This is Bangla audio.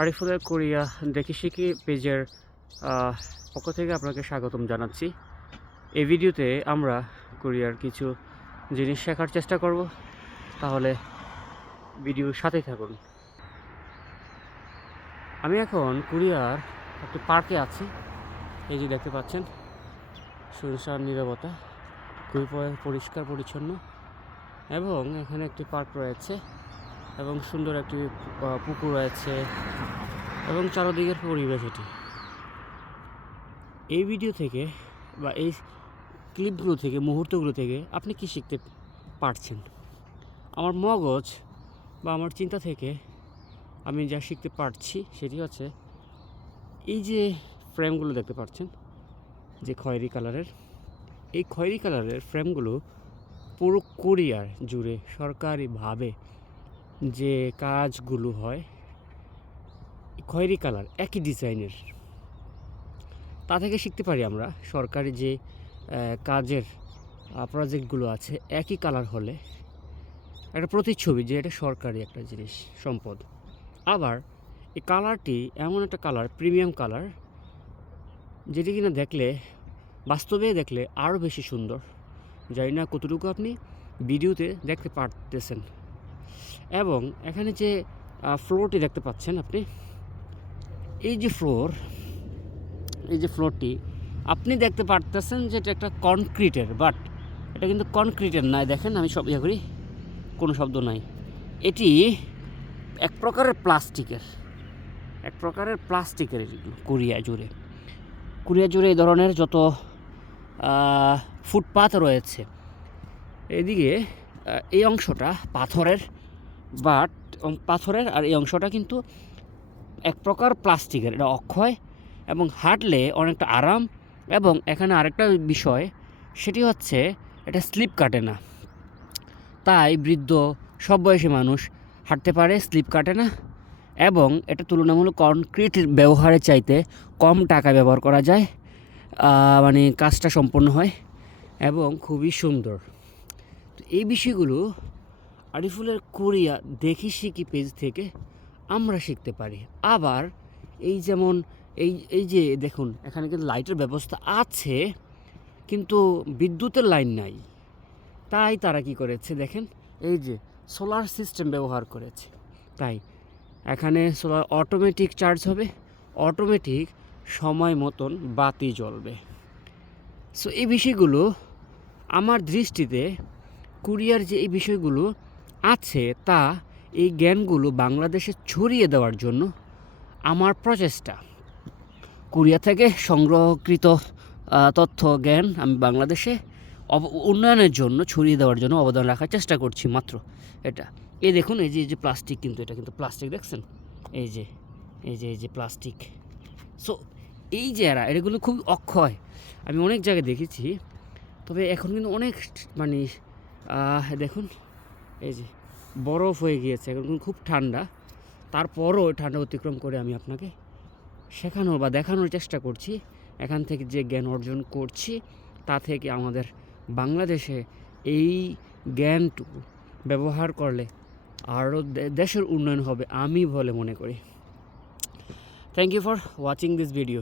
আরিফুলের কোরিয়া দেখি শিখি পেজের পক্ষ থেকে আপনাকে স্বাগতম জানাচ্ছি। এই ভিডিওতে আমরা কোরিয়ার কিছু জিনিস শেখার চেষ্টা করব, তাহলে ভিডিওর সাথেই থাকুন। আমি এখন কোরিয়ার একটি পার্কে আছি। এই যে দেখতে পাচ্ছেন, সুনসান নীরবতা, খুবই পরিষ্কার পরিচ্ছন্ন, এবং এখানে একটি পার্ক রয়েছে এবং সুন্দর একটি পুকুর রয়েছে এবং চারদিকের পরিবেশ এটি। এই ভিডিও থেকে বা এই ক্লিপগুলো থেকে, মুহূর্তগুলো থেকে আপনি কি শিখতে পারছেন? আমার মগজ বা আমার চিন্তা থেকে আমি যা শিখতে পারছি সেটি হচ্ছে, এই যে ফ্রেমগুলো দেখতে পাচ্ছেন যে খয়েরি কালারের, এই খয়েরি কালারের ফ্রেমগুলো পুরো কোরিয়ার জুড়ে সরকারিভাবে যে কাজগুলো হয় খয়েরি কালার একই ডিজাইনের, তা থেকে শিখতে পারি আমরা। সরকারি যে কাজের প্রজেক্টগুলো আছে একই কালার হলে একটা প্রতিচ্ছবি যে এটা সরকারি একটা জিনিস, সম্পদ। আবার এই কালারটি এমন একটা কালার, প্রিমিয়াম কালার, যেটি কিনা দেখলে, বাস্তবে দেখলে আরও বেশি সুন্দর। জানি না কতটুকু আপনি ভিডিওতে দেখতে পারতেছেন। এবং এখানে যে ফ্লোরটি দেখতে পাচ্ছেন আপনি, এই যে ফ্লোরটি আপনি দেখতে পারতেছেন যে এটা একটা কনক্রিটের, বাট এটা কিন্তু কনক্রিটের নাই। দেখেন, আমি সব ইয়ে করি, কোনো শব্দ নাই। এটি এক প্রকারের প্লাস্টিকের এগুলো। কোরিয়া জুড়ে এই ধরনের যত ফুটপাথ রয়েছে, এদিকে এই অংশটা পাথরের, আর এই অংশটা কিন্তু এক প্রকার প্লাস্টিকের। এটা অক্ষয় এবং হাঁটলে অনেকটা আরাম। এবং এখানে আরেকটা বিষয়, সেটি হচ্ছে এটা স্লিপ কাটে না, তাই বৃদ্ধ সব বয়সী মানুষ হাঁটতে পারে, স্লিপ কাটে না। এবং এটা তুলনামূলক কনক্রিট ব্যবহারের চাইতে কম টাকা ব্যবহার করা যায়, মানে কাজটা সম্পন্ন হয় এবং খুবই সুন্দর। তো এই বিষয়গুলো আরিফুলের কোরিয়া দেখি শিখি পেজ থেকে আমরা শিখতে পারি। আবার এই যেমন এই যে দেখুন, এখানে কিন্তু লাইটের ব্যবস্থা আছে কিন্তু বিদ্যুতের লাইন নাই। তাই তারা কি করেছে দেখেন, এই যে সোলার সিস্টেম ব্যবহার করেছে। তাই এখানে সোলার অটোমেটিক চার্জ হবে, অটোমেটিক সময় মতন বাতি জ্বলবে। সো এই বিষয়গুলো আমার দৃষ্টিতে কোরিয়ার যে এই বিষয়গুলো আছে, তা এই জ্ঞানগুলো বাংলাদেশে ছড়িয়ে দেওয়ার জন্য আমার প্রচেষ্টা। কোরিয়া থেকে সংগ্রহকৃত তথ্য জ্ঞান আমি বাংলাদেশে উন্নয়নের জন্য ছড়িয়ে দেওয়ার জন্য অবদান রাখার চেষ্টা করছি মাত্র। এটা এই দেখুন, এই যে প্লাস্টিক, কিন্তু এটা কিন্তু প্লাস্টিক, দেখছেন? এই যে প্লাস্টিক। সো এই যে এগুলো খুব অক্ষয়, আমি অনেক জায়গায় দেখেছি। তবে এখন কিন্তু অনেক মানে দেখুন, এই যে বরফ হয়ে গিয়েছে, এখন কিন্তু খুব ঠান্ডা। তারপরও ঠান্ডা অতিক্রম করে আমি আপনাকে শেখানোর বা দেখানোর চেষ্টা করছি। এখান থেকে যে জ্ঞান অর্জন করছি, তা থেকে আমাদের বাংলাদেশে এই জ্ঞানটুকু ব্যবহার করলে আরও দেশের উন্নয়ন হবে আমি বলে মনে করি। Thank you for watching this video.